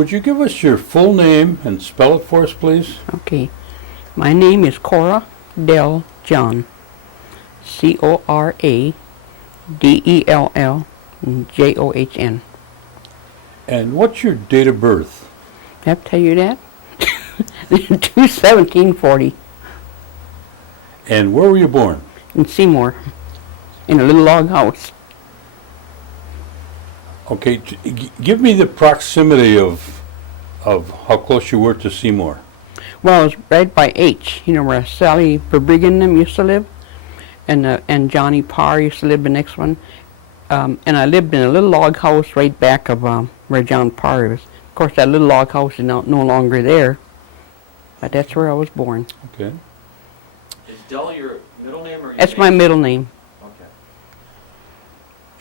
would you give us your full name and spell it for us, please? Okay. My name is Cora John. CoraDellJohn. And what's your date of birth? I have to tell you that? 1740 And where were you born? in Seymour, in a little log house. Okay, give me the proximity of how close you were to Seymour. Well, it was right by H, where Sally Verbruggen and them used to live, and Johnny Parr used to live the next one. And I lived in a little log house right back of where John Parr was. Of course, that little log house is no longer there, but that's where I was born. Okay. Is Dell your middle name or your That's my middle name. Okay.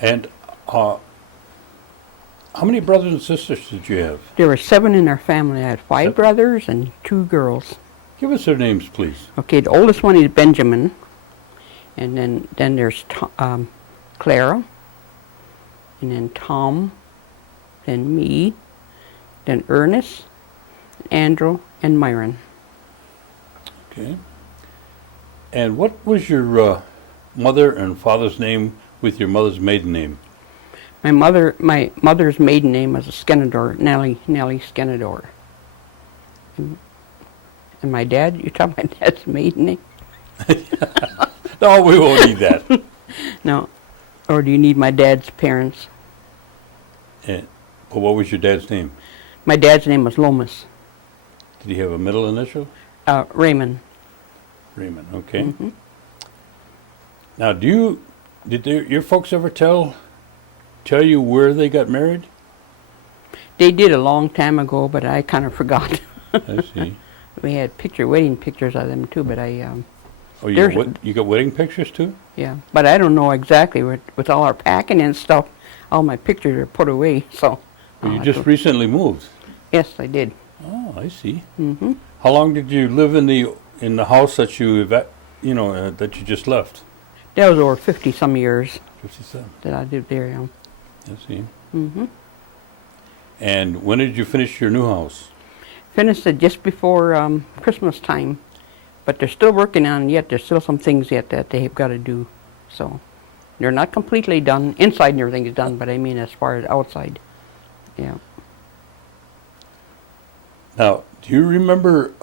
And how many brothers and sisters did you have? There were 7 in our family. I had 5 brothers and 2 girls. Give us their names, please. Okay, the oldest one is Benjamin, and then there's Clara, and then Tom, then me, then Ernest, Andrew, and Myron. Okay. And what was your mother and father's name with your mother's maiden name? My mother's maiden name was Skenador, Nellie Skenador. And my dad, you talking my dad's maiden name? No, we won't need that. No. Or do you need my dad's parents? But what was your dad's name? My dad's name was Lomas. Did he have a middle initial? Raymond. Raymond, okay. Mm-hmm. Now, did your folks ever tell you where they got married? They did a long time ago, but I kind of forgot. I see. We had wedding pictures of them too, but I... Oh, you got wedding pictures too? Yeah, but I don't know exactly with all our packing and stuff. All my pictures are put away, so... Well, you just recently moved. Yes, I did. Oh, I see. Mm-hmm. How long did you live in the house that that you just left? That was over 50-some years 57. that I lived there, yeah. I see. Mm-hmm. And when did you finish your new house? Finished it just before Christmas time, but they're still working on it yet. There's still some things yet that they've got to do, so they're not completely done. Inside and everything is done, but I mean as far as outside, yeah. Now, do you remember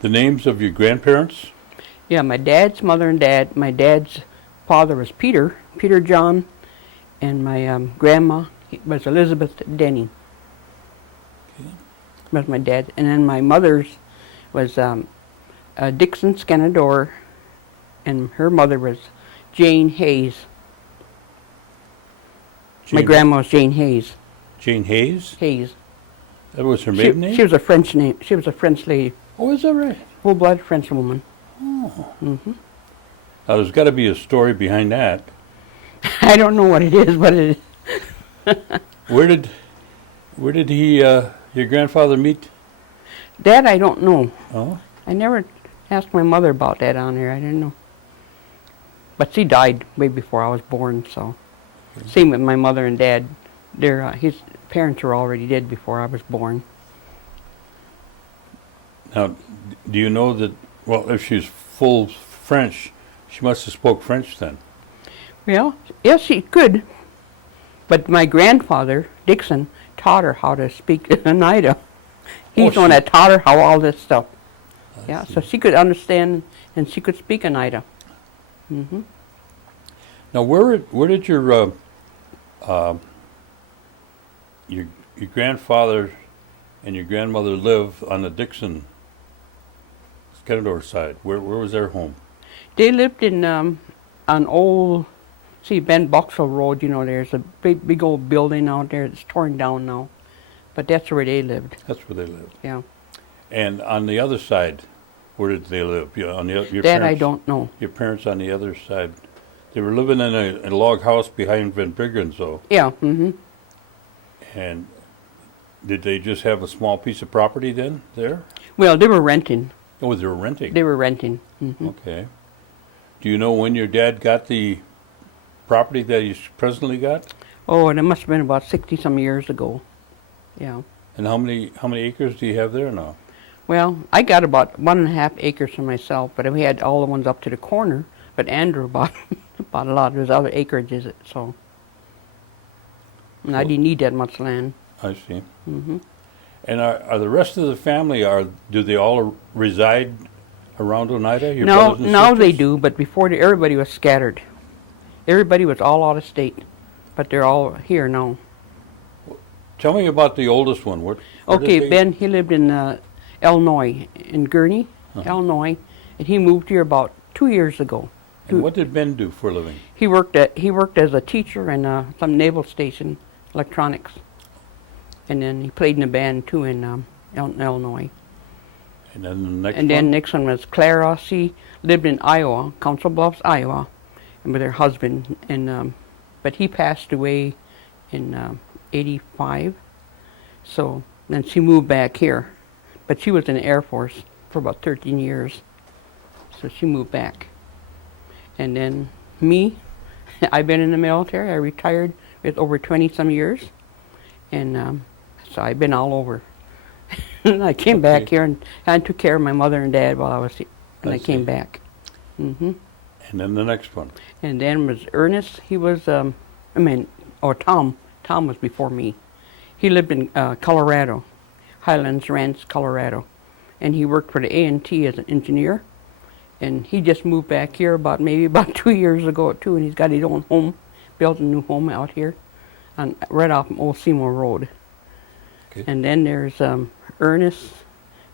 the names of your grandparents? Yeah, my dad's mother and dad. My dad's father was Peter John, and my grandma was Elizabeth Denny. Okay. Was my dad, and then my mother's was Dixon Skenador, and her mother was Jane Hayes. My grandma was Jane Hayes. Jane Hayes? Hayes. That was her maiden name? She was a French name. She was a French lady. Oh, is that right? Full-blood French woman. Oh. Mm-hmm. Now, there's got to be a story behind that. I don't know what it is, but it is. Where did your grandfather meet? That I don't know. Oh? I never asked my mother about that on there. I didn't know. But she died way before I was born, so. Okay. Same with my mother and dad. His parents were already dead before I was born. Now, do you know that, well, if she's full French, she must have spoke French then? Well, yes, she could. But my grandfather, Dixon, taught her how to speak Oneida. He's the one that taught her how all this stuff. Yeah, so she could understand and she could speak Oneida. Mm-hmm. Now, where did your grandfather and your grandmother live on the Dixon Skenador side? Where was their home? They lived in an old, Ben Boxall Road, there's a big old building out there that's torn down now. But that's where they lived. That's where they lived. Yeah. And on the other side, where did they live? Your that parents, I don't know. Your parents on the other side, they were living in a log house behind Van Briggen's, though. Yeah. Mm-hmm. And did they just have a small piece of property then there? Well, they were renting. Oh, they were renting. They were renting. Mm-hmm. Okay. Do you know when your dad got the property that he's presently got? Oh, and it must have been about 60-some years ago. Yeah. And how many acres do you have there now? Well, I got about 1.5 acres for myself, but we had all the ones up to the corner. But Andrew bought bought a lot of his other acreages, so. And I So- didn't need that much land. I see. Hmm. And are the rest of the family, do they all reside around Oneida? Your Now, brothers and now they sisters? do, but before everybody was scattered. Everybody was all out of state, but they're all here now. Tell me about the oldest one. Where did Okay, they- Ben, he lived in Illinois, in Gurney, Uh-huh. Illinois, and he moved here about 2 years ago. And what did Ben do for a living? He worked as a teacher in some naval station, electronics, and then he played in a band too in Illinois. And then the next And then one? next one was Clara. She lived in Iowa, Council Bluffs, Iowa, and with her husband. And but he passed away in '85. So then she moved back here, but she was in the Air Force for about 13 years. So she moved back. And then me, I've been in the military. I retired with over 20 some years, and so I've been all over. And I came back Okay. here and I took care of my mother and dad while I was here, and I I came see. back. Hmm. And then the next one. And then was Ernest. He was, Tom. Tom was before me. He lived in Colorado, Highlands Ranch, Colorado, and he worked for the A&T as an engineer. And he just moved back here about 2 years ago too, and he's got his own home, built a new home out here, right off Old Seymour Road. Okay. And then there's Ernest.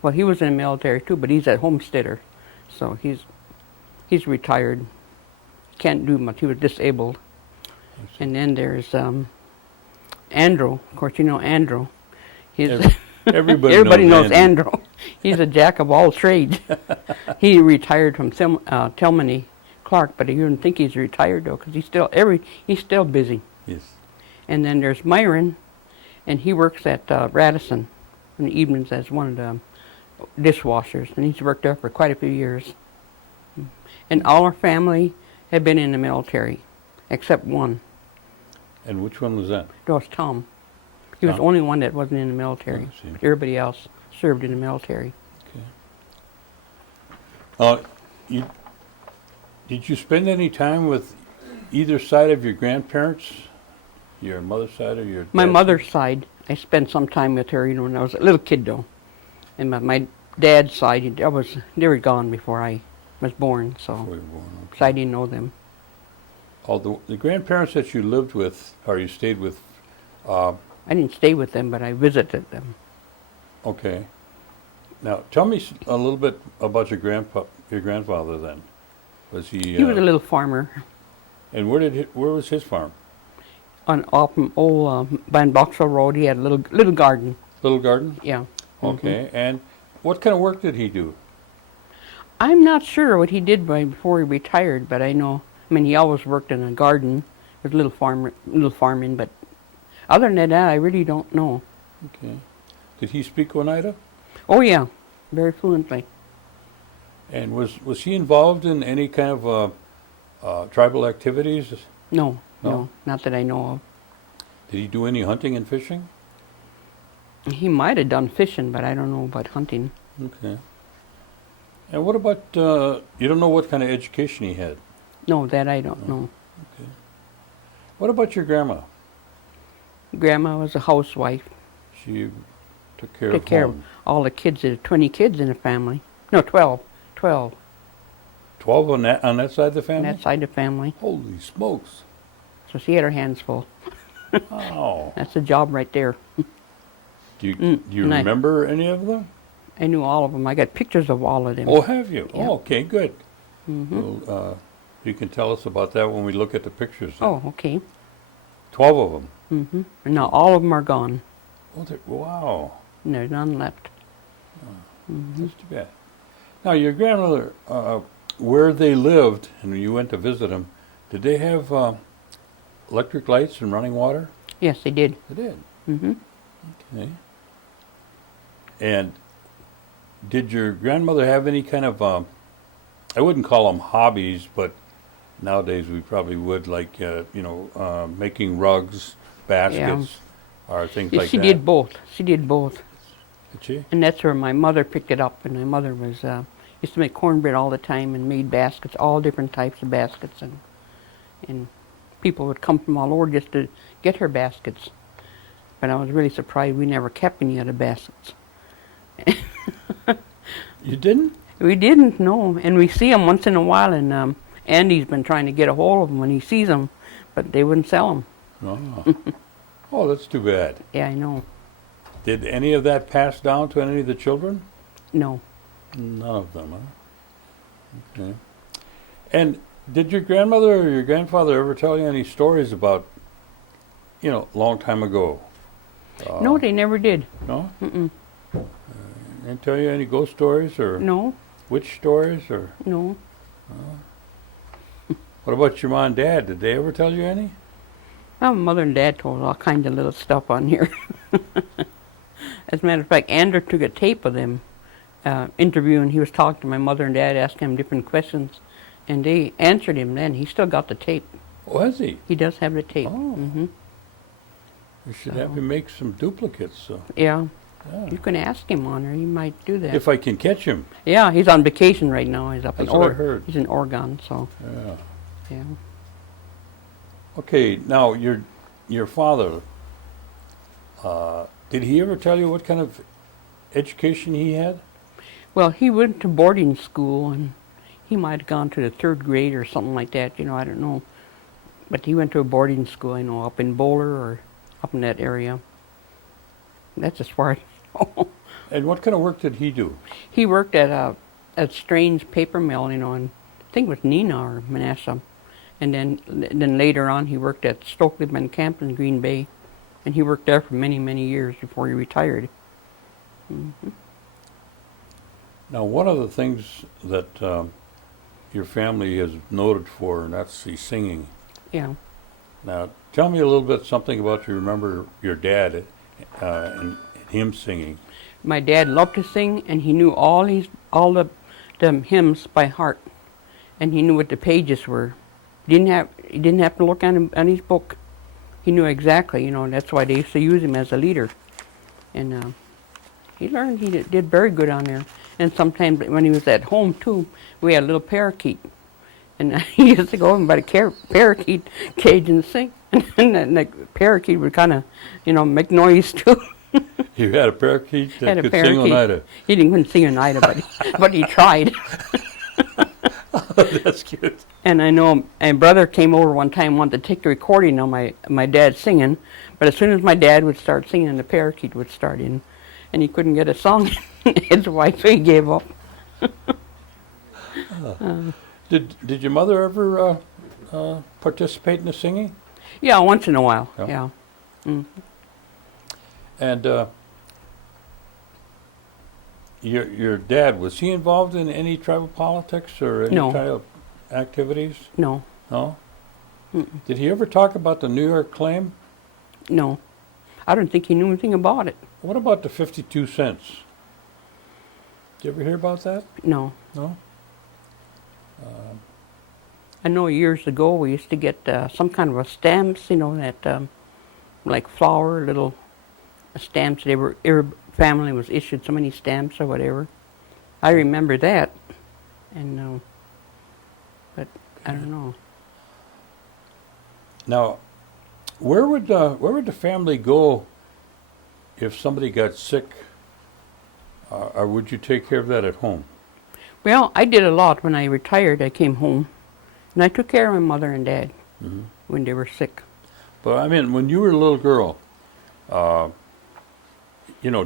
Well, he was in the military too, but he's a homesteader, so he's retired. Can't do much. He was disabled. And then there's Andrew. Of course, you know Andrew. He's Everybody, everybody knows Andy. Andrew. He's a jack of all trades. He retired from Tilmany Clark, but you wouldn't think he's retired though, because he's still busy. Yes. And then there's Myron, and he works at Radisson in the evenings as one of the dishwashers, and he's worked there for quite a few years. And all our family have been in the military, except one. And which one was that? That was Tom. He was the Tom? only one that wasn't in the military. I see. But everybody else served in the military. Did you spend any time with either side of your grandparents? Your mother's side or your My dad's mother's side, I spent some time with her, when I was a little kid though. And my dad's side, they were gone before I was born, Before so you were born, okay. I didn't know them. All the grandparents that you lived with, or you stayed with, I didn't stay with them, but I visited them. okay. Now, tell me a little bit about your grandfather then. Was he? He was a little farmer And where was his farm? off from old Van Boxel Road. He had a little garden. Little garden? Yeah. Okay. And what kind of work did he do? I'm not sure what he did before he retired, but I know. He always worked in a garden with little farming. But other than that, I really don't know. Okay. Did he speak Oneida? Oh yeah, very fluently. And was he involved in any kind of tribal activities? No, No? not that I know of. Did he do any hunting and fishing? He might have done fishing, but I don't know about hunting. Okay. And what about, you don't know what kind of education he had? No, that I don't know. Okay. What about your grandma? Grandma was a housewife. She took care Took of care of home. all the kids. There were 20 kids in the family. No, 12. 12 12 on that side of the on family? that side of the family. Holy smokes. So she had her hands full. Wow. That's a job right there. Do you and I- remember any of them? I knew all of them. I got pictures of all of them. Oh, have you? Yeah. Oh, okay, good. Hmm. Well, you can tell us about that when we look at the pictures. Oh, okay. 12 of them. Hmm. And now all of them are gone. Oh, wow. And there's none left. That's too bad. Now, your grandmother, where they lived, and you went to visit them, did they have electric lights and running water? Yes, they did. They did. Hmm. Okay. And did your grandmother have any kind of, I wouldn't call them hobbies, but nowadays we probably would, like, making rugs, baskets. or things Yeah, like she that? did both. She did both. Did she? And that's where my mother picked it up. And my mother was used to make cornbread all the time and made baskets, all different types of baskets. And people would come from all over just to get her baskets. But I was really surprised we never kept any other baskets. You didn't? We didn't, no. And we see them once in a while, and Andy's been trying to get a hold of them when he sees them, but they wouldn't sell them. No. Oh, that's too bad. Yeah, I know. Did any of that pass down to any of the children? No. None of them, huh? Okay. And did your grandmother or your grandfather ever tell you any stories about, long time ago? No, they never did. No? Mm-mm. Didn't tell you any ghost stories or No, witch stories or? no. What about your mom and dad? Did they ever tell you any? Well, Mother and Dad told all kinds of little stuff on here. As a matter of fact, Andrew took a tape of them interviewing. He was talking to my mother and dad, asking him different questions, and they answered him then. He still got the tape. Was he? He does have the tape. Oh. Hmm. We should have him make some duplicates. So. Yeah. Yeah. You can ask him on her. He might do that. If I can catch him. Yeah, he's on vacation right now. He's up That's in what I heard. He's in Oregon, so Yeah. yeah. Okay, now your father, did he ever tell you what kind of education he had? Well, he went to boarding school, and he might have gone to the 3rd grade or something like that. I don't know. But he went to a boarding school, up in Boulder or up in that area. That's as far as I know. And what kind of work did he do? He worked at a Strange paper mill, and I think it was Neenah or Manassas. And then later on, he worked at Stokely Van Camp in Green Bay, and he worked there for many, many years before he retired. Mm-hmm. Now, one of the things that your family is noted for, and that's the singing. Yeah. Now, tell me a little bit something about you remember your dad and him singing. My dad loved to sing, and he knew all the hymns by heart, and he knew what the pages were. He didn't have to look on his book. He knew exactly, and that's why they used to use him as a leader. And he learned. He did very good on there. And sometimes when he was at home too, we had a little parakeet, and he used to go over by the parakeet cage and sing, and the parakeet would kind of, make noise too. You had a parakeet that Had a could parakeet. sing Oneida. He couldn't sing Oneida, but he tried. That's cute. And I know my brother came over one time, wanted to take the recording of my dad singing, but as soon as my dad would start singing, the parakeet would start in, and he couldn't get a song his wife, so he gave up. Did your mother ever participate in the singing? Yeah, once in a while, Yeah. yeah. Mm. And your dad, was he involved in any tribal politics or any No. tribal activities? No, No? Mm-mm. Did he ever talk about the New York claim? no. I don't think he knew anything about it. What about the 52 cents? Did you ever hear about that? No. No? I know years ago we used to get some kind of a stamps, that like flour, little stamps. Every family was issued so many stamps or whatever. I remember that, and but I don't know. Now, where would the family go if somebody got sick, or would you take care of that at home? Well, I did a lot when I retired. I came home, and I took care of my mother and dad Mm-hmm. when they were sick. But I mean, when you were a little girl,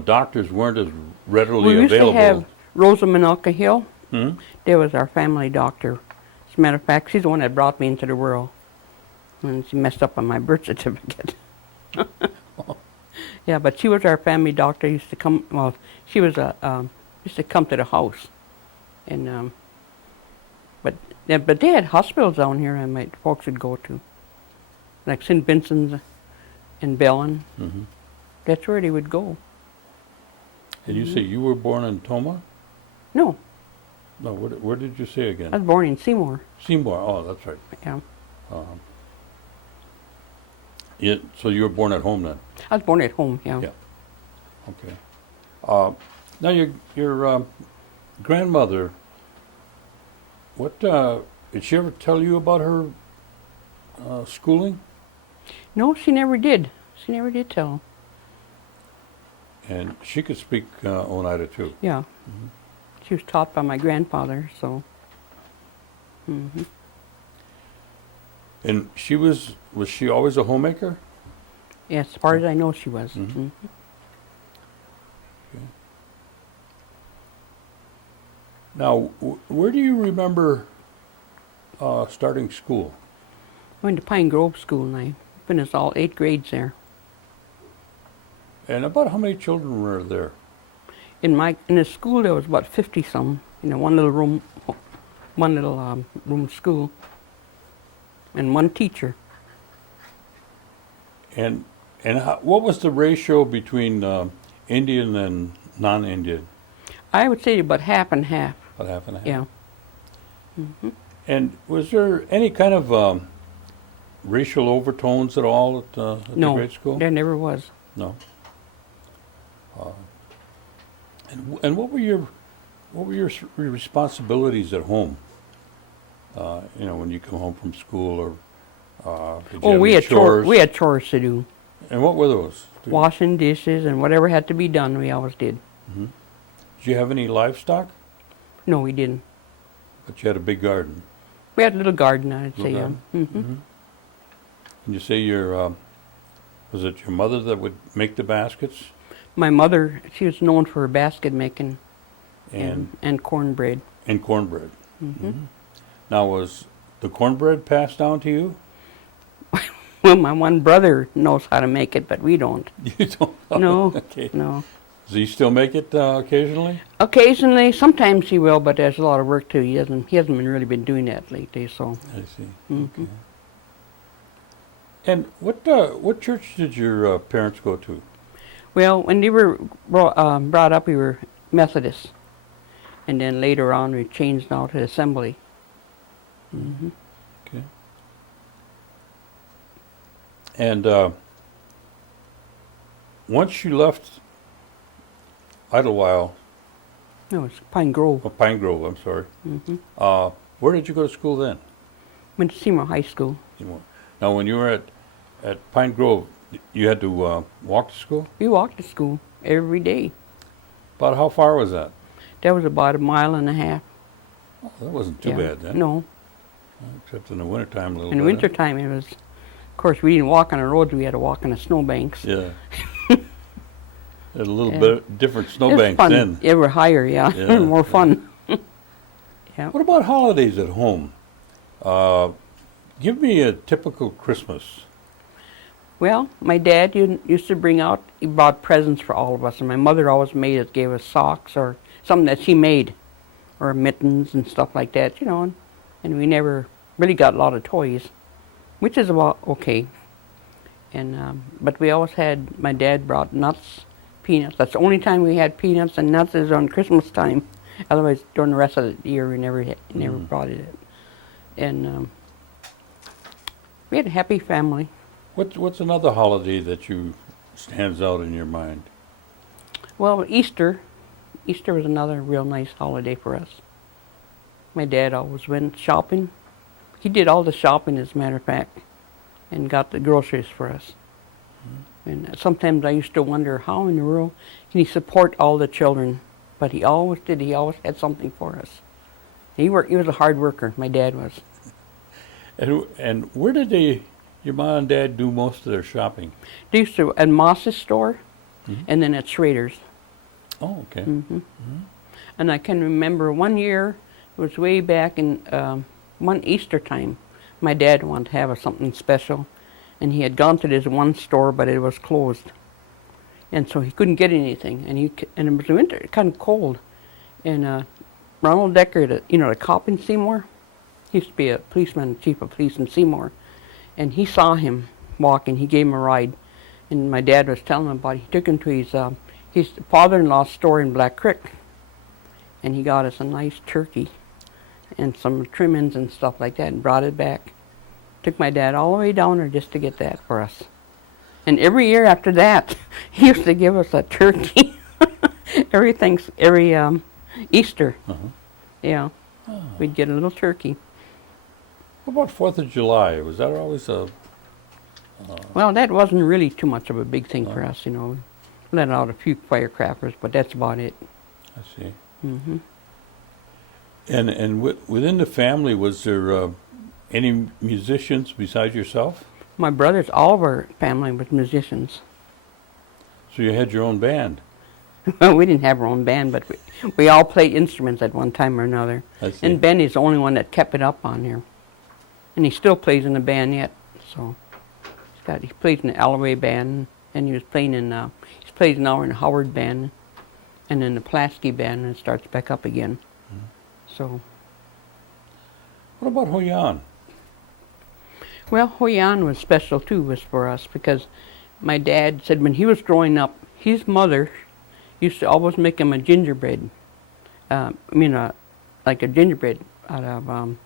doctors weren't as readily We used available. to have Rosa Minolka Hill. Hmm? There was our family doctor. As a matter of fact, she's the one that brought me into the world. And she messed up on my birth certificate. Yeah, but she was our family doctor. Used to come. Well, she was used to come to the house, and but they had hospitals down here. And my folks would go to, like St. Vincent's and Bellin. Mm-hmm. That's where they would go. And you say you were born in Toma? No, No, where did you say I again? was born in Seymour. Seymour. Oh, that's right. Yeah. So you were born at home then? I was born at home, yeah. Yeah. Okay. Now your grandmother, what did she ever tell you about her schooling? No, she never did. She never did tell. And she could speak Oneida too. Yeah. She was taught by my grandfather, so. And was she always a homemaker? Yes, as far as I know, she was. Mhm. Okay. Now, where do you remember starting school? I went to Pine Grove School, and I finished all 8 grades there. And about how many children were there? In the school, there was about 50 some. One little room school, and one teacher. And what was the ratio between Indian and non-Indian? I would say about half and half. About half and half. Yeah. And was there any kind of racial overtones at all at the grade school? There never was. No. And what were your responsibilities at home? When you come home from school, or did you have We any had chores? we had chores to do. And what were those? Washing dishes and whatever had to be done, we always did. Did you have any livestock? No, we didn't. But you had a big garden. We had a little garden, I'd Little say. garden? Mm-hmm. And you say was it your mother that would make the baskets? My mother, she was known for her basket making And cornbread. and cornbread. Now, was the cornbread passed down to you? Well, my one brother knows how to make it, but we don't. You don't. No, Okay. no. Does he still make it occasionally? Occasionally, sometimes he will, but there's a lot of work too. He hasn't really been doing that lately. So, I see. Okay. And what church did your parents go to? well, when they were brought up, we were Methodists, and then later on we changed now to Assembly. Okay. And once you left Idlewild, No, it's Pine Grove. Pine Grove, I'm sorry. Where did you go to school then? Went to Seymour High School. Now, when you were at Pine Grove, you had to walk to school? We walked to school every day. About how far was that? That was about 1.5 miles. Oh, that wasn't too Yeah. bad then. No. Except in the wintertime a little In bit. the wintertime, it was, of course, we didn't walk on the roads, we had to walk on the snowbanks. Yeah. Had a little Yeah. bit different It was snowbanks fun. then. They were higher, yeah. Yeah. More fun. Yeah. What about holidays at home? Give me a typical Christmas. Well, my dad used to he brought presents for all of us, and my mother always gave us socks or something that she made, or mittens and stuff like that, and we never really got a lot of toys, which is about okay. And but we always had, my dad brought nuts, peanuts. That's the only time we had peanuts and nuts is on Christmas time. Otherwise, during the rest of the year, we never brought it. And we had a happy family. What's another holiday that stands out in your mind? Well, Easter was another real nice holiday for us. My dad always went shopping. He did all the shopping, as a matter of fact, and got the groceries for us. And sometimes I used to wonder, how in the world can he support all the children? But he always did. He always had something for us. He was a hard worker, my dad was. And where did your mom and dad do most of their shopping? They used to at Moss's store, and then at Schrader's. Oh, okay. And I can remember one year, it was way back in one Easter time, my dad wanted to have something special, and he had gone to this one store, but it was closed. And so he couldn't get anything, and it was winter, kind of cold. And Ronald Decker, the cop in Seymour, he used to be a policeman, chief of police in Seymour, and he saw him walking. He gave him a ride, and my dad was telling him about it. He took him to his father-in-law's store in Black Creek, and he got us a nice turkey and some trimmings and stuff like that, and brought it back. Took my dad all the way down there just to get that for us. And every year after that, he used to give us a turkey. every Easter. Uh-huh. Yeah, we'd get a little turkey. What about 4th of July? Was that always a... Well, that wasn't really too much of a big thing for Oh. us, you know. Let out a few firecrackers, but that's about it. I see. Hmm. And within the family, was there any musicians besides yourself? My brothers, all of our family was musicians. So you had your own band. Well, we didn't have our own band, but we all played instruments at one time or another. I see. And Benny's the only one that kept it up on here. And he still plays in the band yet. So he plays in the Alloway band, and he was playing in he plays now in the Howard band, and in the Pulaski band, and it starts back up again. So, What about Hoyan? well, Hoyan was special too, was for us, because my dad said when he was growing up, his mother used to always make him a gingerbread. Like a gingerbread out of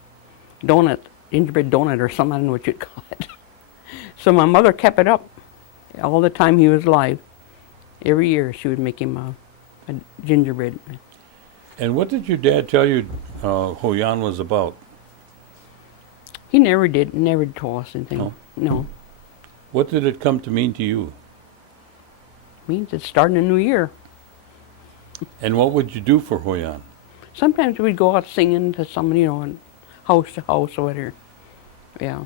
gingerbread donut or something, I don't know what you'd call it. So my mother kept it up all the time he was alive. Every year she would make him a gingerbread. And what did your dad tell you Hoyan was about? He never told us anything. No? No. What did it come to mean to you? Means it's starting a new year. And what would you do for Hoyan? Sometimes we'd go out singing to somebody, you know, and house to house or whatever. Yeah.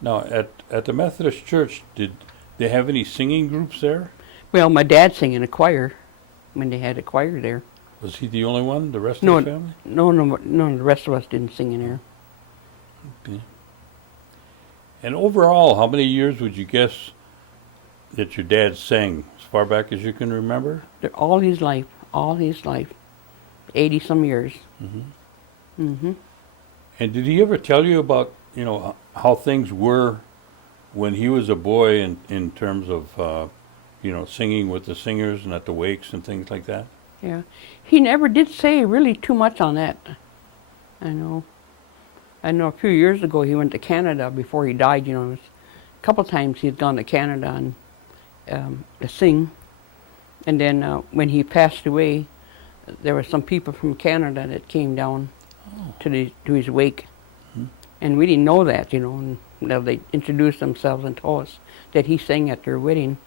Now, at the Methodist Church, did they have any singing groups there? Well, my dad sang in a choir when they had a choir there. Was he the only one? The rest No, of the family? No, the rest of us didn't sing in there. Okay. And overall, how many years would you guess that your dad sang, as far back as you can remember? All his life, 80 some years. Mm-hmm. Mm-hmm. And did he ever tell you about, you know, how things were when he was a boy in terms of, you know, singing with the singers and at the wakes and things like that? Yeah. He never did say really too much on that. I know a few years ago he went to Canada before he died, you know. It was a couple times he had gone to Canada and to sing. And then when he passed away, there were some people from Canada that came down to his wake. Hmm. And we didn't know that, you know. And now they introduced themselves and told us that he sang at their wedding.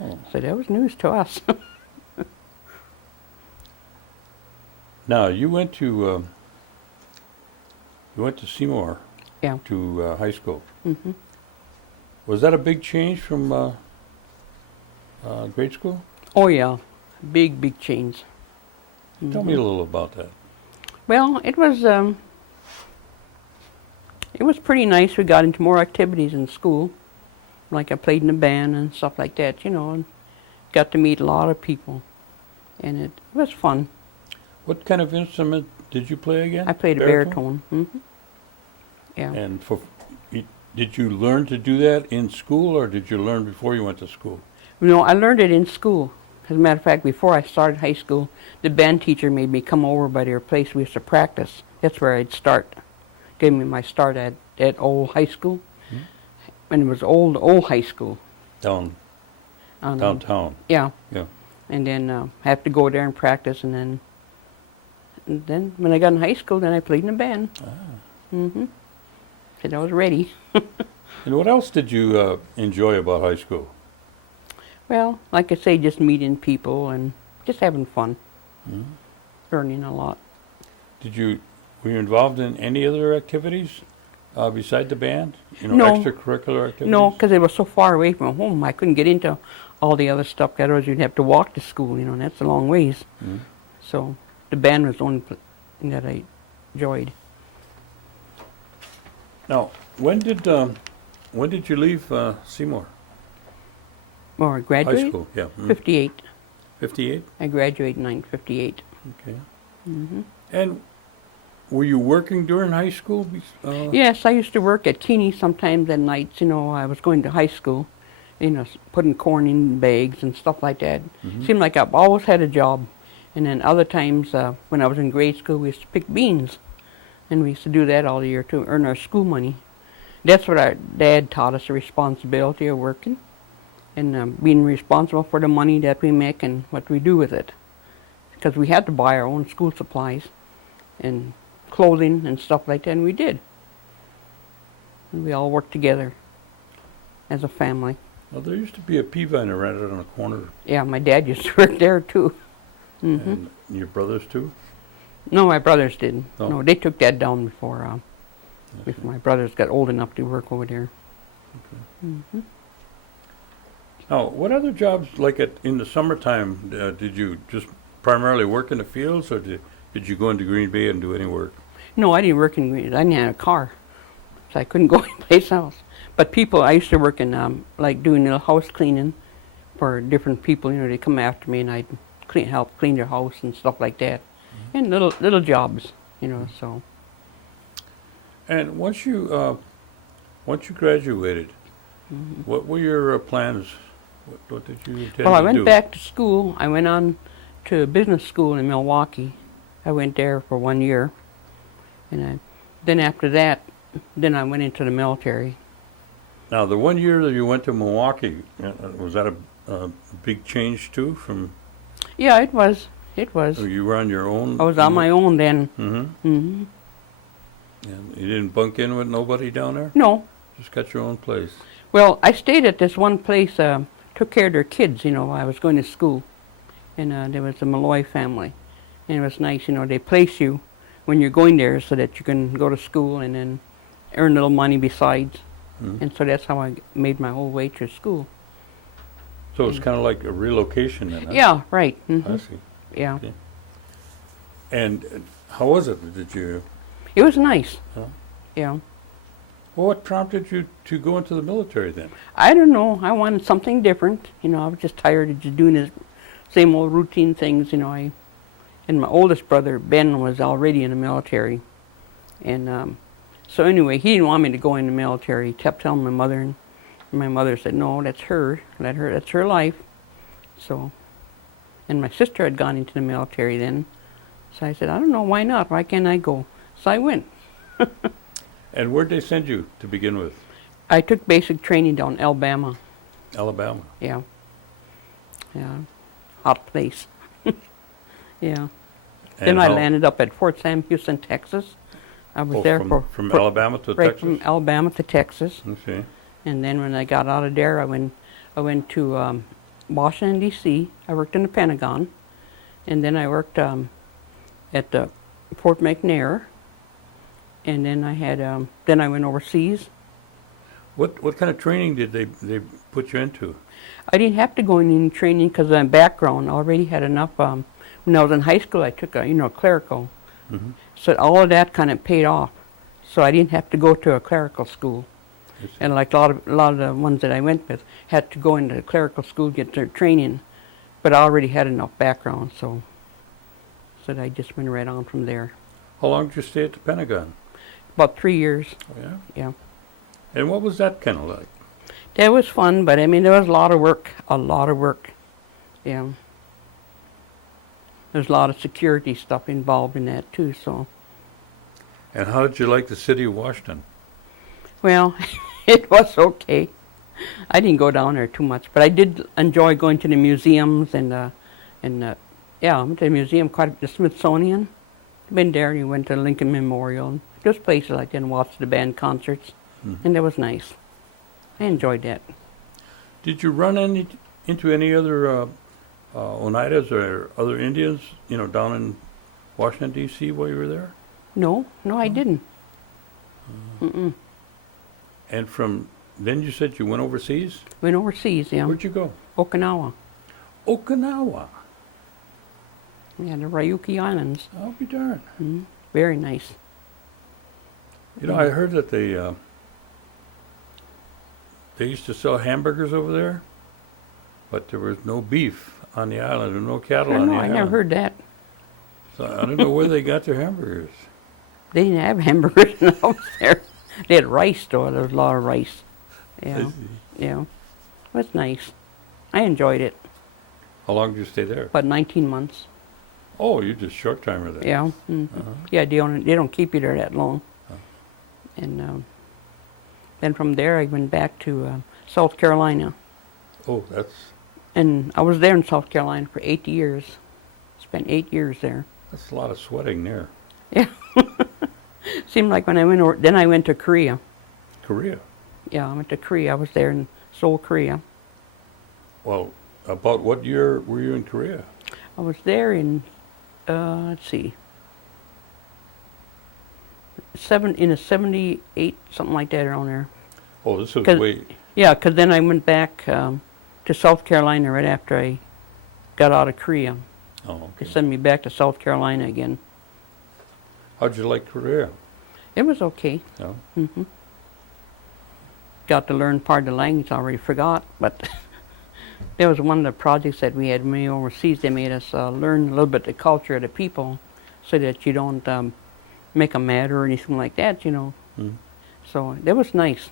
Oh. So that was news to us. Now, you went to Seymour. Yeah. To high school. Mm-hmm. Was that a big change from grade school? Oh yeah, big change. Tell me a little about that. Well, it was pretty nice. We got into more activities in school, like I played in a band and stuff like that, you know, and got to meet a lot of people, and it was fun. What kind of instrument did you play again? I played a baritone. Mm-hmm. Yeah. And did you learn to do that in school, or did you learn before you went to school? No, I learned it in school. As a matter of fact, before I started high school, the band teacher made me come over by their place. We used to practice. That's where I'd start. Gave me my start at old high school. Hmm. And it was old high school. Downtown. Yeah. Yeah. And then have to go there and practice, and then when I got in high school, then I played in a band. Mm-hmm. And I was ready. And what else did you enjoy about high school? Well, like I say, just meeting people and just having fun, Hmm. learning a lot. Were you involved in any other activities beside the band? You know, No. extracurricular activities? No, because it was so far away from home, I couldn't get into all the other stuff. Otherwise, you'd have to walk to school, you know, and that's a long ways. Hmm. So the band was the only thing that I enjoyed. Now, when did you leave Seymour? Or I High graduated? school, yeah. 58. 58? I graduated in 1958. Okay. Mm-hmm. And were you working during high school? Yes, I used to work at Keeney sometimes at nights. You know, I was going to high school, you know, putting corn in bags and stuff like that. Mhm. Seemed like I've always had a job. And then other times when I was in grade school, we used to pick beans. And we used to do that all year to earn our school money. That's what our dad taught us, the responsibility of working and being responsible for the money that we make and what we do with it. Because we had to buy our own school supplies and clothing and stuff like that, and we did. And we all worked together as a family. Well, there used to be a pea vine right on the corner. Yeah, my dad used to work there too. And your brothers too? No, my brothers didn't. Oh. No, they took that down before my brothers got old enough to work over there. Now, what other jobs, like in the summertime, did you just primarily work in the fields, or did you go into Green Bay and do any work? No, I didn't work in Green. I didn't have a car, so I couldn't go anyplace else. But I used to work in like doing little house cleaning for different people. You know, they come after me and I'd help clean their house and stuff like that, and little jobs. You know, so. And once you graduated, what were your plans? What did you intend to do? Well, I went back to school. I went on to business school in Milwaukee. I went there for 1 year, and then after that, then I went into the military. Now, the 1 year that you went to Milwaukee, was that a big change too? From Yeah, it was. It was. so you were on your own. I was on my own then. And you didn't bunk in with nobody down there. No. Just got your own place. Well, I stayed at this one place, took care of their kids, you know, while I was going to school. And there was a Malloy family. And it was nice, you know, they place you when you're going there so that you can go to school and then earn a little money besides. And so that's how I made my whole way through school. So it's kind of like a relocation then, huh? Yeah, right. I see. Yeah. Okay. And how was it? Did you... It was nice. Huh? Yeah. Well, what prompted you to go into the military then? I don't know. I wanted something different. You know, I was just tired of just doing the same old routine things, you know. And my oldest brother, Ben, was already in the military. And so anyway, he didn't want me to go in the military. He kept telling my mother, and my mother said, no, that's her. That's her life. So, and my sister had gone into the military then. So I said, I don't know, why not? Why can't I go? So I went. And where'd they send you to begin with? I took basic training down in Alabama. Alabama. Yeah. Yeah. Hot place. Yeah. Then I landed up at Fort Sam Houston, Texas. I was there from Alabama to right Texas? from Alabama to Texas. Okay. And then when I got out of there, I went to Washington, D.C. I worked in the Pentagon. And then I worked at Fort McNair. And then then I went overseas. What kind of training did they put you into? I didn't have to go in any training because my background already had enough. When I was in high school, I took a clerical. So all of that kind of paid off. So I didn't have to go to a clerical school. And like a lot of the ones that I went with had to go into clerical school to get their training. But I already had enough background, so I just went right on from there. How long did you stay at the Pentagon? About 3 years. Oh, yeah? Yeah. And what was that kind of like? That was fun, but I mean, there was a lot of work. Yeah. There's a lot of security stuff involved in that too, so. And how did you like the city of Washington? Well, it was okay. I didn't go down there too much, but I did enjoy going to the museums and yeah, I went to the museum quite a bit, the Smithsonian. Been there, and you went to Lincoln Memorial, and just places like that, and watched the band concerts, and that was nice. I enjoyed that. Did you run into any other Oneidas or other Indians, down in Washington, D.C. while you were there? No, I didn't. And from then you said you went overseas? Went overseas, yeah. Where'd you go? Okinawa. Okinawa. Yeah, the Ryukyu Islands. I'll be darned. Very nice. I heard that they used to sell hamburgers over there, but there was no beef on the island or no cattle on the I island. never heard that. So I don't know where they got their hamburgers. They didn't have hamburgers when I was there. They had rice, though. There was a lot of rice. Yeah, yeah. It was nice. I enjoyed it. How long did you stay there? About 19 months. Oh, you're just short timer there. Yeah. Yeah, they don't keep you there that long. And Then from there I went back to South Carolina. Oh, that's And I was there in South Carolina for 8 years. Spent 8 years there. a lot of sweating there. Yeah. Seemed like when I went over, then I went to Korea. Korea. Yeah, I went to Korea. I was there in Seoul, Korea. Well, about what year were you in Korea? I was there in, let's see, in a 78, something like that around there. Oh, this was 'Cause- way. Yeah, because then I went back to South Carolina right after I got out of Korea. Oh, They okay. sent me back to South Carolina again. How'd you like Korea? It was okay. No. hmm Got to learn part of the language I already forgot, but there was one of the projects that we had made overseas. They made us learn a little bit the culture of the people so that you don't make them mad or anything like that, you know. Mm. So that was nice.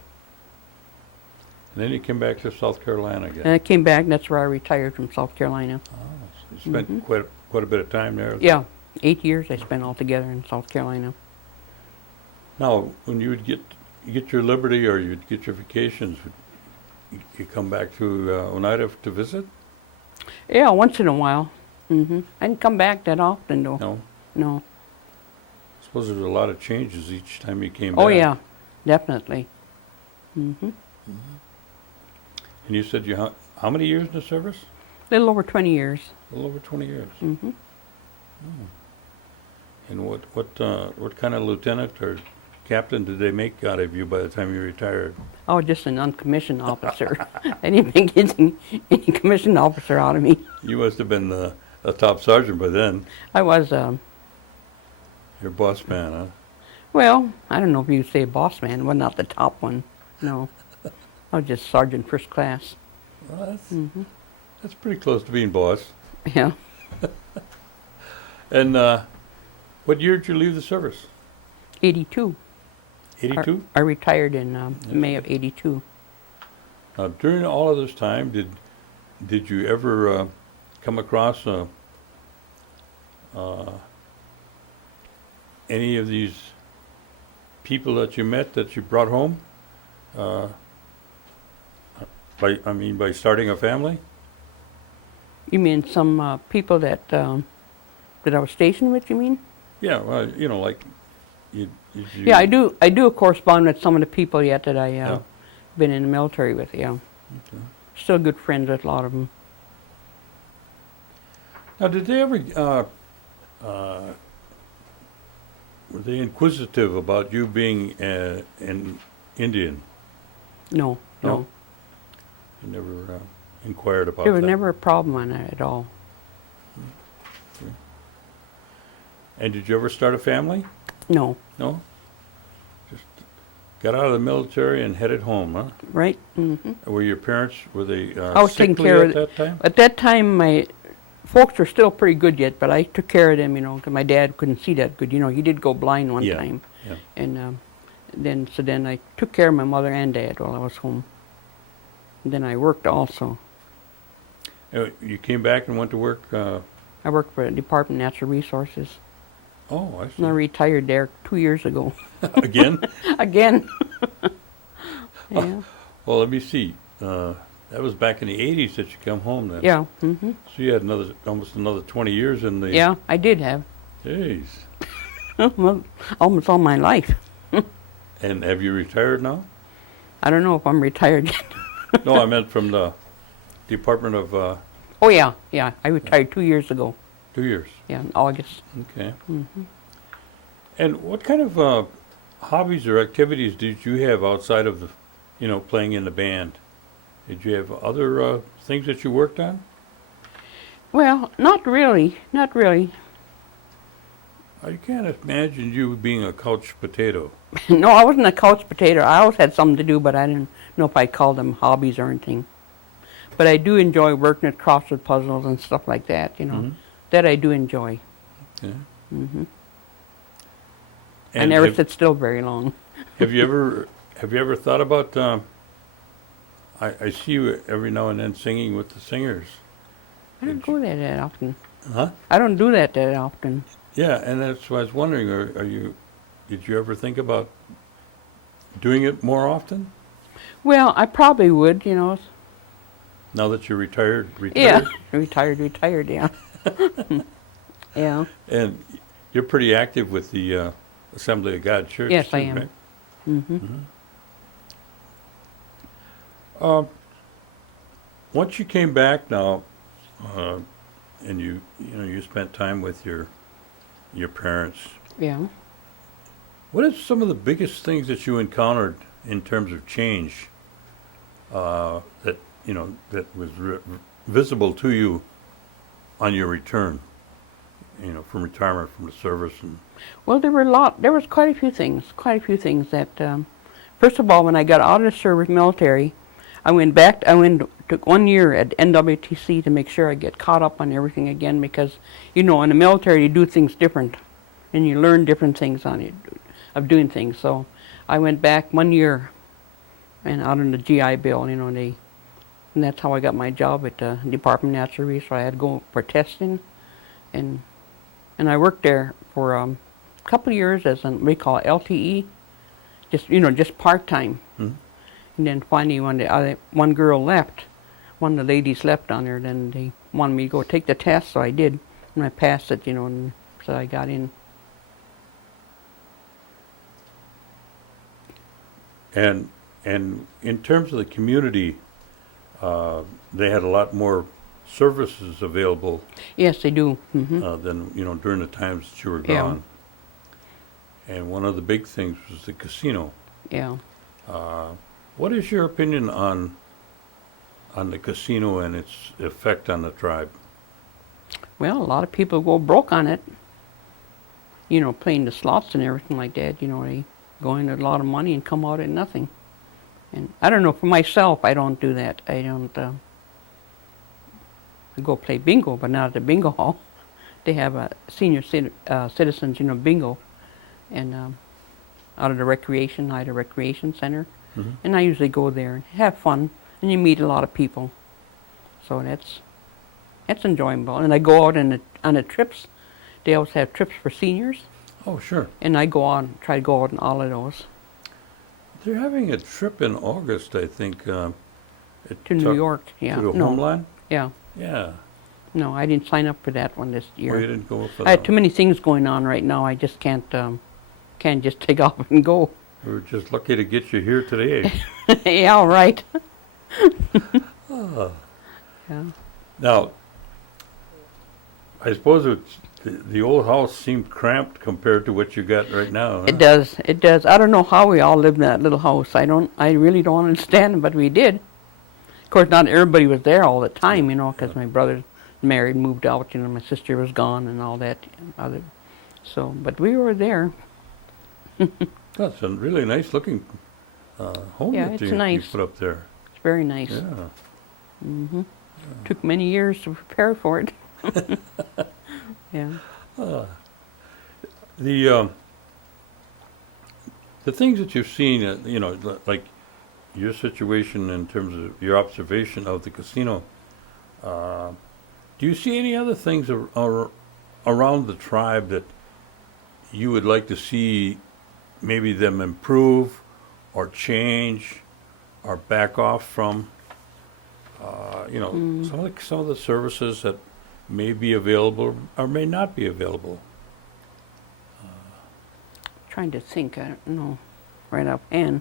And then you came back to South Carolina again. And I came back, and that's where I retired from South Carolina. Oh, so you spent quite a bit of time there. Yeah, 8 years I spent altogether in South Carolina. Now, when you would get your liberty or you'd get your vacations, would you come back to Oneida to visit? Yeah, once in a while. I didn't come back that often, though. No. No. I suppose there's a lot of changes each time you came back. Oh, yeah, definitely. And you said how many years in the service? A little over 20 years. A little over 20 years. hmm And what kind of lieutenant or captain did they make out of you by the time you retired? I was just an uncommissioned officer. They didn't make any commissioned officer out of me. You must have been a top sergeant by then. I was, Your boss man, huh? well, I don't know if you'd say boss man, but not the top one. No. I was just sergeant first class. Well, that's pretty close to being boss. Yeah. And what year did you leave the service? 82. 82? I retired in May of 82. Now, during all of this time, did you ever come across any of these people that you met that you brought home? By starting a family? You mean some people that I was stationed with, you mean? Yeah, well, like you. Yeah, I do correspond with some of the people yet that I Yeah. been in the military with, yeah. Okay. Still good friends with a lot of them. Now, did they ever were they inquisitive about you being an Indian? No, No? no. You never inquired about There was that? never a problem on that at all. And did you ever start a family? No, No? Just got out of the military and headed home, huh? right? Were your parents, were they I was taking sickly care at of that time? At that time, my folks were still pretty good yet, but I took care of them, you know, because my dad couldn't see that good. You know, he did go blind one Yeah, time. yeah. And then I took care of my mother and dad while I was home. And then I worked also. You came back and went to work? I worked for the Department of Natural Resources. Oh, I And I see. retired there 2 years ago. Again? Again. Yeah. Well, let me see. That was back in the 80s that you come home then. Yeah. So you had almost another 20 years in the... Yeah, I did have. Jeez. Well, almost all my life. And have you retired now? I don't know if I'm retired yet. No, I meant from the Department of Oh, yeah. Yeah, I retired 2 years ago. 2 years. Yeah, in August. Okay. And what kind of hobbies or activities did you have outside of playing in the band? Did you have other things that you worked on? Well, not really. Not really. I can't imagine you being a couch potato. No, I wasn't a couch potato. I always had something to do, but I didn't know if I'd call them hobbies or anything. But I do enjoy working at crossword puzzles and stuff like that, you know. That I do enjoy. Yeah. I And never sit still very long. have you ever thought about? I see you every now and then singing with the singers. I don't do that often. Huh? I don't do that often. Yeah, and that's why I was wondering. Did you ever think about doing it more often? Well, I probably would, you know. Now that you're retired? Yeah, retired, yeah. Yeah. And you're pretty active with the Assembly of God Church, Yes, too, I am. right? Mm-hmm. Once you came back now, and you spent time with your parents, Yeah. what are some of the biggest things that you encountered in terms of change that was visible to you on your return? From retirement from the service and. Well, there was quite a few things that, first of all, when I got out of the service military, took 1 year at NWTC to make sure I get caught up on everything again because, in the military you do things different and you learn different things of doing things. So I went back 1 year and out on the GI Bill, and that's how I got my job at the Department of Natural Resources. So I had to go for testing and I worked there for a couple of years as what we call LTE, just part-time. Mhm. And then finally one girl left, one of the ladies left down there, then they wanted me to go take the test, so I did, and I passed it, and so I got in. And in terms of the community, they had a lot more services available Yes, they do. Hmm. than during the times that you were Yeah. gone. And one of the big things was the casino. Yeah. What is your opinion on the casino and its effect on the tribe? Well, a lot of people go broke on it, playing the slots and everything like that. They go in with a lot of money and come out at nothing. And I don't know, for myself, I don't do that. I don't I go play bingo, but not at the bingo hall. They have a senior citizens, bingo, and out of the recreation center. Mhm. And I usually go there and have fun, and you meet a lot of people. So that's enjoyable. And I go out on the trips. They always have trips for seniors, Oh, sure. and try to go out on all of those. They're having a trip in August, I think. To New York, yeah. To the No, homeland? yeah. Yeah. No, I didn't sign up for that one this year. Well, you didn't go for I had that too many things going on right now. I just can't just take off and go. We were just lucky to get you here today. Yeah, right. Ah. Yeah. Now, I suppose the old house seemed cramped compared to what you got right now. Huh? It does. It does. I don't know how we all lived in that little house. I really don't understand, but we did. Of course, not everybody was there all the time, because my brother married, moved out, my sister was gone and all that. But we were there. That's a really nice looking home Yeah, that it's you nice. put up there. It's very nice. Yeah. Hmm. Took many years to prepare for it. Yeah. The things that you've seen, like your situation in terms of your observation of the casino, do you see any other things around the tribe that you would like to see maybe them improve or change or back off from? Some of the services that may be available or may not be available. Trying to think. I don't know. Right offhand.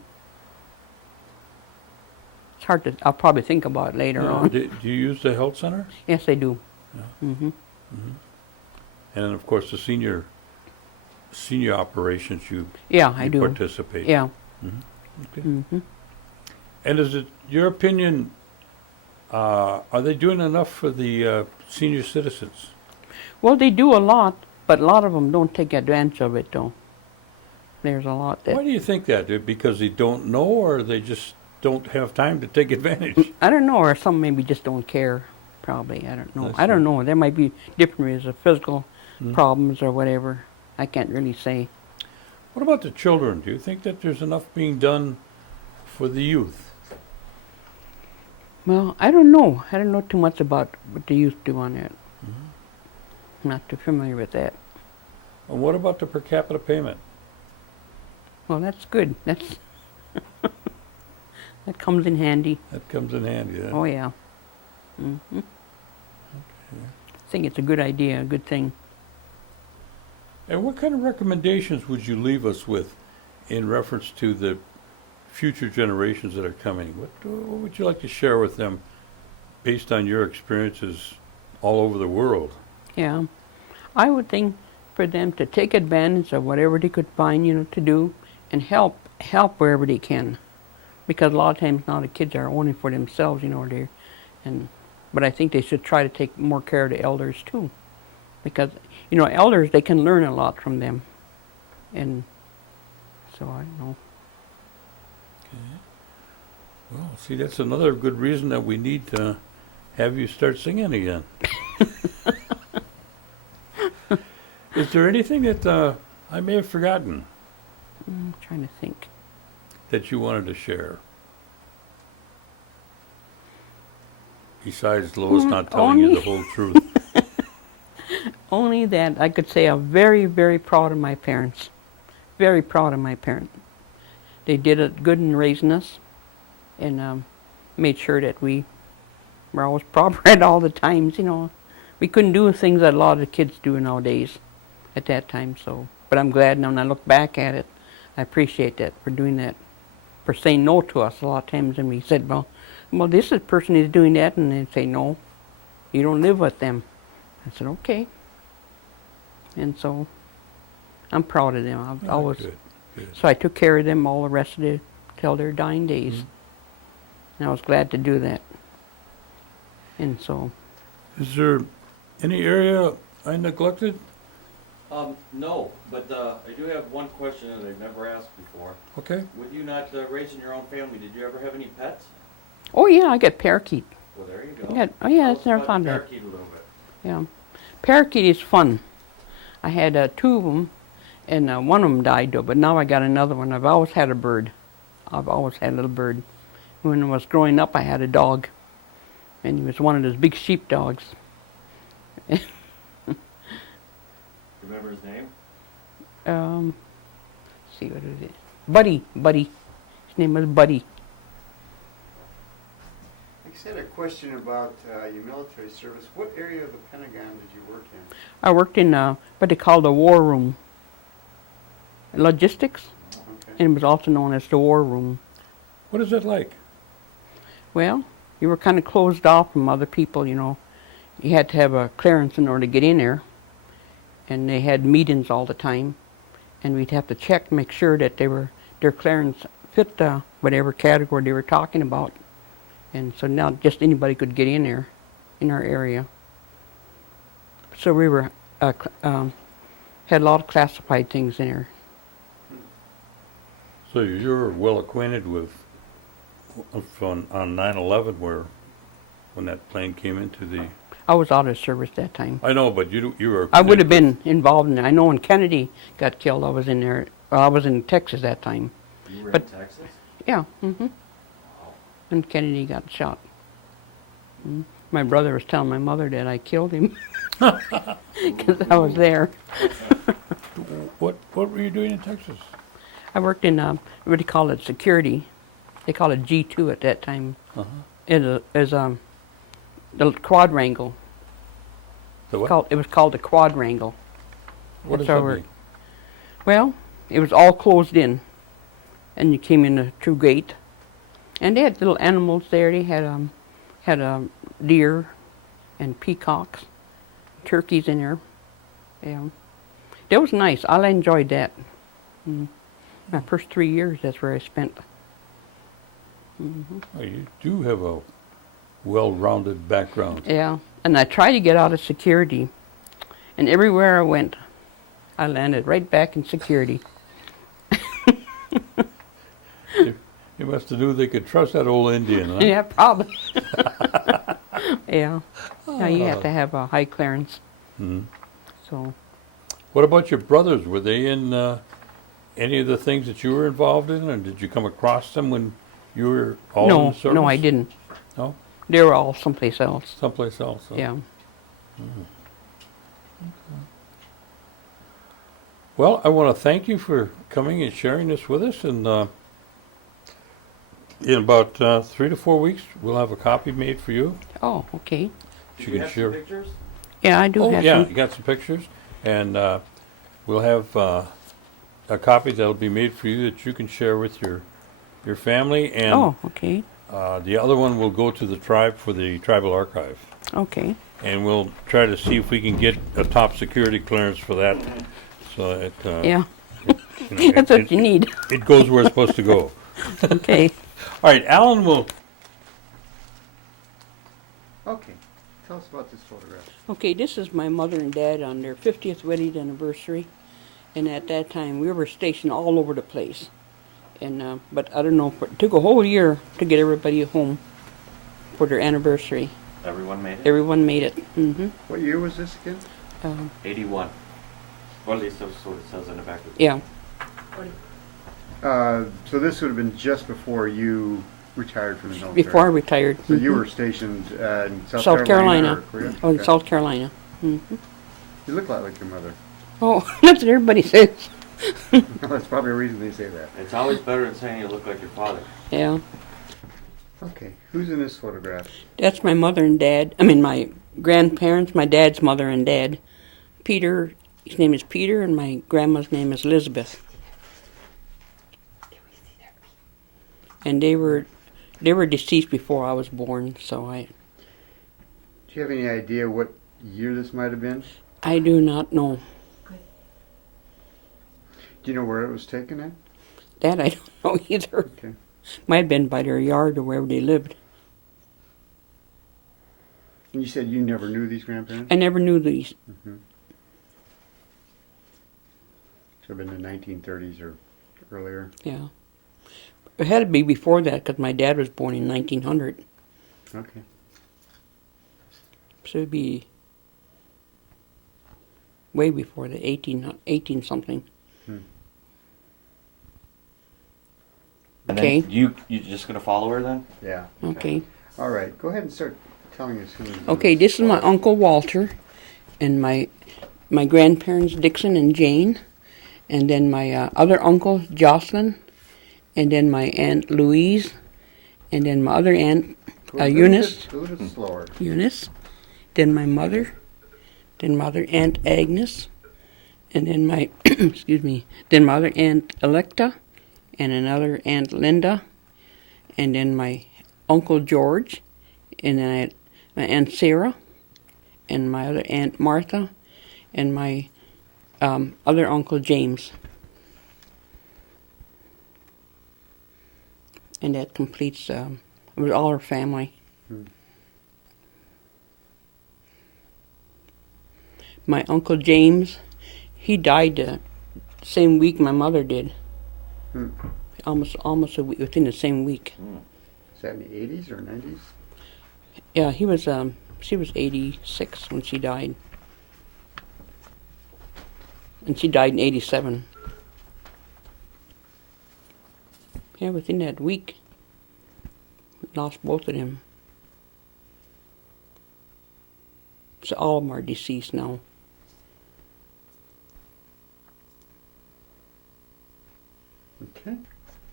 It's hard to. I'll probably think about it later on. Do you use the health center? Yes, I do. Yeah. Hmm. And then, of course, the senior operations you Yeah, I do. participate. Yeah. Okay. Hmm. And is it your opinion? Are they doing enough for the senior citizens? Well, they do a lot, but a lot of them don't take advantage of it, though. There's a lot Why that. do you think that? Because they don't know, or they just don't have time to take advantage? I don't know, or some maybe just don't care. Probably, I don't know. I I don't see. know. There might be different reasons, of physical Mhm. problems or whatever. I can't really say. What about the children? Do you think that there's enough being done for the youth? Well, I don't know. I don't know too much about what the youth do on that. I'm not too familiar with that. And what about the per capita payment? Well, that's good. That's That comes in handy. That comes in handy, then. Oh, yeah. I think it's a good idea, a good thing. And what kind of recommendations would you leave us with in reference to the future generations that are coming? What would you like to share with them based on your experiences all over the world? Yeah. I would think for them to take advantage of whatever they could find, to do, and help wherever they can. Because a lot of times now the kids are only for themselves, but I think they should try to take more care of the elders too. Because, elders, they can learn a lot from them. And so I don't know. Well, see, that's another good reason that we need to have you start singing again. Is there anything that I may have forgotten I'm trying to think. that you wanted to share? Besides Lois not telling you the whole truth. Only that I could say I'm very, very proud of my parents. Very proud of my parents. They did it good in raising us and made sure that we were always proper at all the times, We couldn't do things that a lot of the kids do nowadays at that time, so. But I'm glad now when I look back at it, I appreciate that for doing that, for saying no to us a lot of times. And we said, well, this person is doing that, and they'd say, no, you don't live with them. I said, okay. And so I'm proud of them. I've always. Good. So I took care of them all the rest of the till their dying days. Mhm. And I was glad to do that. And so, Is there any area I neglected? No, but I do have one question that I've never asked before. Okay. With you not raising your own family, did you ever have any pets? oh yeah, I got parakeet. Well, there you go. Yeah, oh yeah, Tell it's us never about fun the there. parakeet a little bit. Yeah, parakeet is fun. I had two of them, and one of them died though. But now I got another one. I've always had a bird. I've always had a little bird. When I was growing up, I had a dog, and he was one of those big sheep dogs. Remember his name? See what is it? Buddy. His name was Buddy. I just had a question about your military service. What area of the Pentagon did you work in? I worked in what they call the war room. Logistics, Okay. and it was also known as the war room. What is it like? Well, you were kind of closed off from other people, You had to have a clearance in order to get in there. And they had meetings all the time. And we'd have to check, make sure that their clearance fit whatever category they were talking about. And so now just anybody could get in there, in our area. So we were, had a lot of classified things in there. So you're well acquainted with on 9/11 when that plane came into the. I was out of service that time. I know, but you were. I would have been involved in it. I know when Kennedy got killed, I was in there. Well, I was in Texas that time. You were But- in Texas? Yeah, when Kennedy got shot. My brother was telling my mother that I killed him because I was there. What were you doing in Texas? I worked in what do you call it, security. They call it G2 at that time. Uh-huh. The quadrangle. The what? It was called the quadrangle. What does That's that our- mean? Well, it was all closed in, and you came in through gate, and they had little animals there. They had deer, and peacocks, turkeys in there. Yeah, that was nice. I enjoyed that. My first 3 years, that's where I spent. Oh, you do have a well-rounded background. Yeah, and I tried to get out of security, and everywhere I went, I landed right back in security. You must have knew they could trust that old Indian, huh? Yeah, probably. Yeah. Now you have to have a high clearance. Mhm. So What about your brothers? Were they in any of the things that you were involved in, or did you come across them when you were all in the service? no, I didn't. No? They were all someplace else. Someplace else? Huh? Yeah. Well, I want to thank you for coming and sharing this with us, and in about 3 to 4 weeks, we'll have a copy made for you. Oh, okay. Do You you can have share. some pictures? Yeah, I do Oh, have yeah, some. you got some pictures, and we'll have a copy that'll be made for you that you can share with your family, and Oh, okay. the other one will go to the tribe for the tribal archive. Okay. And we'll try to see if we can get a top security clearance for that, so it, Yeah, you know, that's what you need. it goes where it's supposed to go. Okay. All right, Alan will. Okay, tell us about this photograph. Okay, this is my mother and dad on their 50th wedding anniversary, and at that time we were stationed all over the place. And but I don't know, it took a whole year to get everybody home for their anniversary. Everyone made it? Everyone made it. What year was this again? 81. Or at least that's what it says in the back of the Yeah, So this would have been just before you retired from the military? before I retired. So you were stationed in South Carolina. or Korea? Oh, in Okay. South Carolina. You look a lot like your mother. Oh, that's what everybody says. That's probably a reason they say that. It's always better than saying you look like your father. Yeah, Okay, who's in this photograph? that's my mother and dad. I mean, my grandparents, my dad's mother and dad. Peter, his name is Peter, and my grandma's name is Elizabeth. And they were deceased before I was born, so Do you have any idea what year this might have been? I do not know. Do you know where it was taken at? That I don't know either. Okay. Might have been by their yard or wherever they lived. And you said you never knew these grandparents? I never knew these. Should have been the 1930s or earlier. Yeah. It had to be before that because my dad was born in 1900. Okay. So it'd be way before the 18 something. And Okay. then you just gonna follow her then? Yeah. Okay. All right, go ahead and start telling us who. Okay, this is my Uncle Walter and my grandparents Dixon and Jane, and then my other uncle Jocelyn, and then my Aunt Louise, and then my other aunt Eunice. A little bit slower. Eunice, then my mother, then my other Aunt Agnes, and then my excuse me, then my other Aunt Electa, and another Aunt Linda, and then my Uncle George, and then I had my Aunt Sarah, and my other Aunt Martha, and my other Uncle James. And that completes it was all our family. My Uncle James, he died the same week my mother did. Almost a week, within the same week. Is that in the 80s or 90s? Yeah, she was 86 when she died. And she died in 87. Yeah, within that week, we lost both of them. So all of them are deceased now. Okay.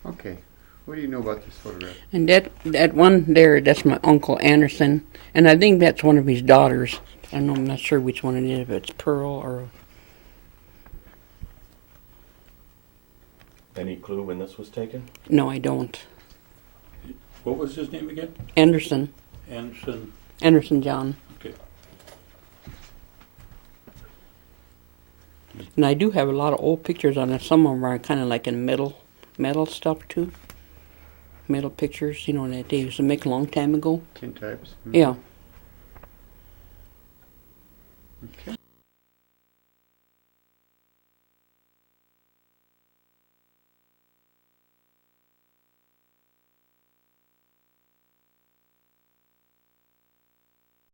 Okay. What do you know about this photograph? And that one there, that's my Uncle Anderson. And I think that's one of his daughters. I'm not sure which one it is, if it's Pearl or... Any clue when this was taken? No, I don't. What was his name again? Anderson. Anderson. Anderson John. Okay. And I do have a lot of old pictures on it. Some of them are kind of like in metal stuff too. Metal pictures, you know, that they used to make a long time ago. Tin types? Yeah. Okay.